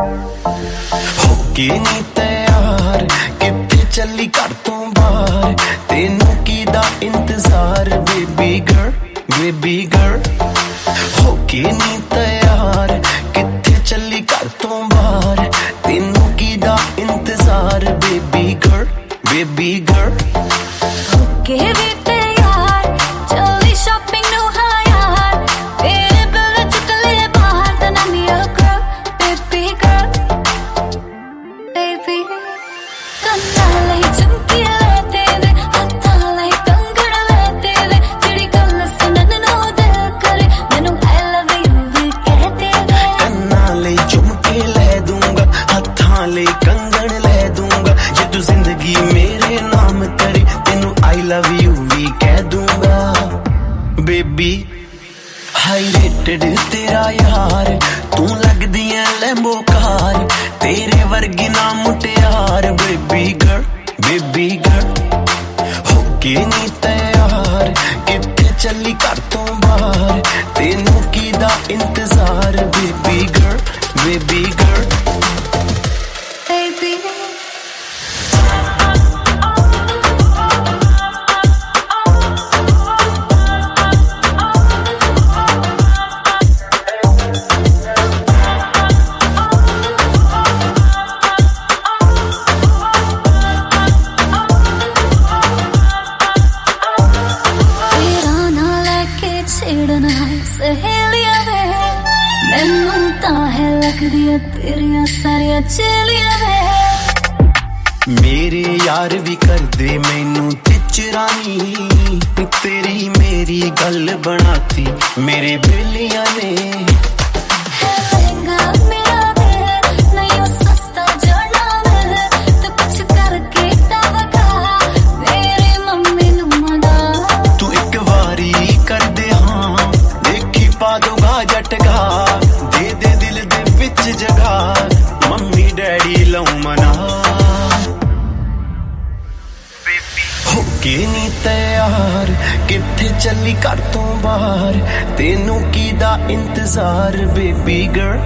होके नी तैयार किथे चली घर तो बाहर, तेनू की दा इंतजार बेबी गर्ल होके नी तैयार किथे चली घर तो बाहर, तेनू की दा इंतजार बेबी गर्ल होके भी तैयार चली शॉपिंग नु हायार, तेरे बिल चुक ले बाहर then I'm your girl, baby girl, baby। ਕੰਨਾਂ ਲਈ ਝੁਮਕੀ ਲੈ ਤੇਰੇ, ਹੱਥਾਂ ਲਈ ਕੰਗਣ ਲੈ ਤੇਰੇ, ਜਿਹੜੀ ਗੱਲ ਸੁਣਨ ਨੂੰ ਦਿਲ ਕਰੇ ਮੈਨੂੰ I love you ਵੀ ਕਹਿ ਤੇਰੇ। ਕੰਨਾਂ ਲਈ ਝੁਮਕੇ ਲੈ ਦੂੰਗਾ, ਹੱਥਾਂ ਲਈ ਕੰਗਣ ਲੈ ਦੂੰਗਾ, ਜੇ ਤੂੰ ਜ਼ਿੰਦਗੀ ਮੇਰੇ ਨਾਮ ਕਰੇ ਤੈਨੂੰ I love you ਵੀ ਕਹਿ ਦੂੰਗਾ ਬੇਬੀ। ਹਾਈ ਰੇਟਡ ਤੇਰਾ ਯਾਰ, ਤੂੰ ਲੱਗਦੀ ਐ ਲੈਂਬੋ ਕਾਰ, ਤੇਰੇ ਵਰਗੀ ਨਾ ਮੁਟਿਆਰ ਬੇਬੀ गर्ल ਹੋਕੇ ਨੀ ਤੈयार ਕਿੱਥੇ ਚੱਲੀ ਘਰ ਤੋਂ ਬਾਹਰ, ਤੈਨੂੰ ਕੀ ਦਾ ਇੰਤਜ਼ਾਰ ਬੇਬੀ गर्ल baby। ਛੇੜਨਾ ਸਹੇਲੀਆਂ ਵੇ ਮੈਨੂੰ ਤਾਂ ਹੈ ਲੱਗਦੀਆਂ ਤੇਰੀਆਂ ਸਾਰੀਆਂ ਚੇਲੀਆਂ ਵੇ। ਮੇਰੇ ਯਾਰ ਵੀ ਕਰਦੇ ਮੈਨੂੰ ਟਿਚਰਾਨੀ, ਤੇਰੀ ਮੇਰੀ ਗੱਲ ਬਣਾਤੀ ਮੇਰੇ ਬੇਲੀਆਂ ਨੇ। झटका दे दे दिल दे विच जगह, मम्मी डैडी लऊ मना होके नी तैयार किथे चली घर तो बाहर, तेनू की दा इंतजार बेबी गर्ल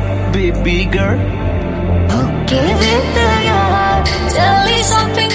होके भी तैयार चली शॉपिंग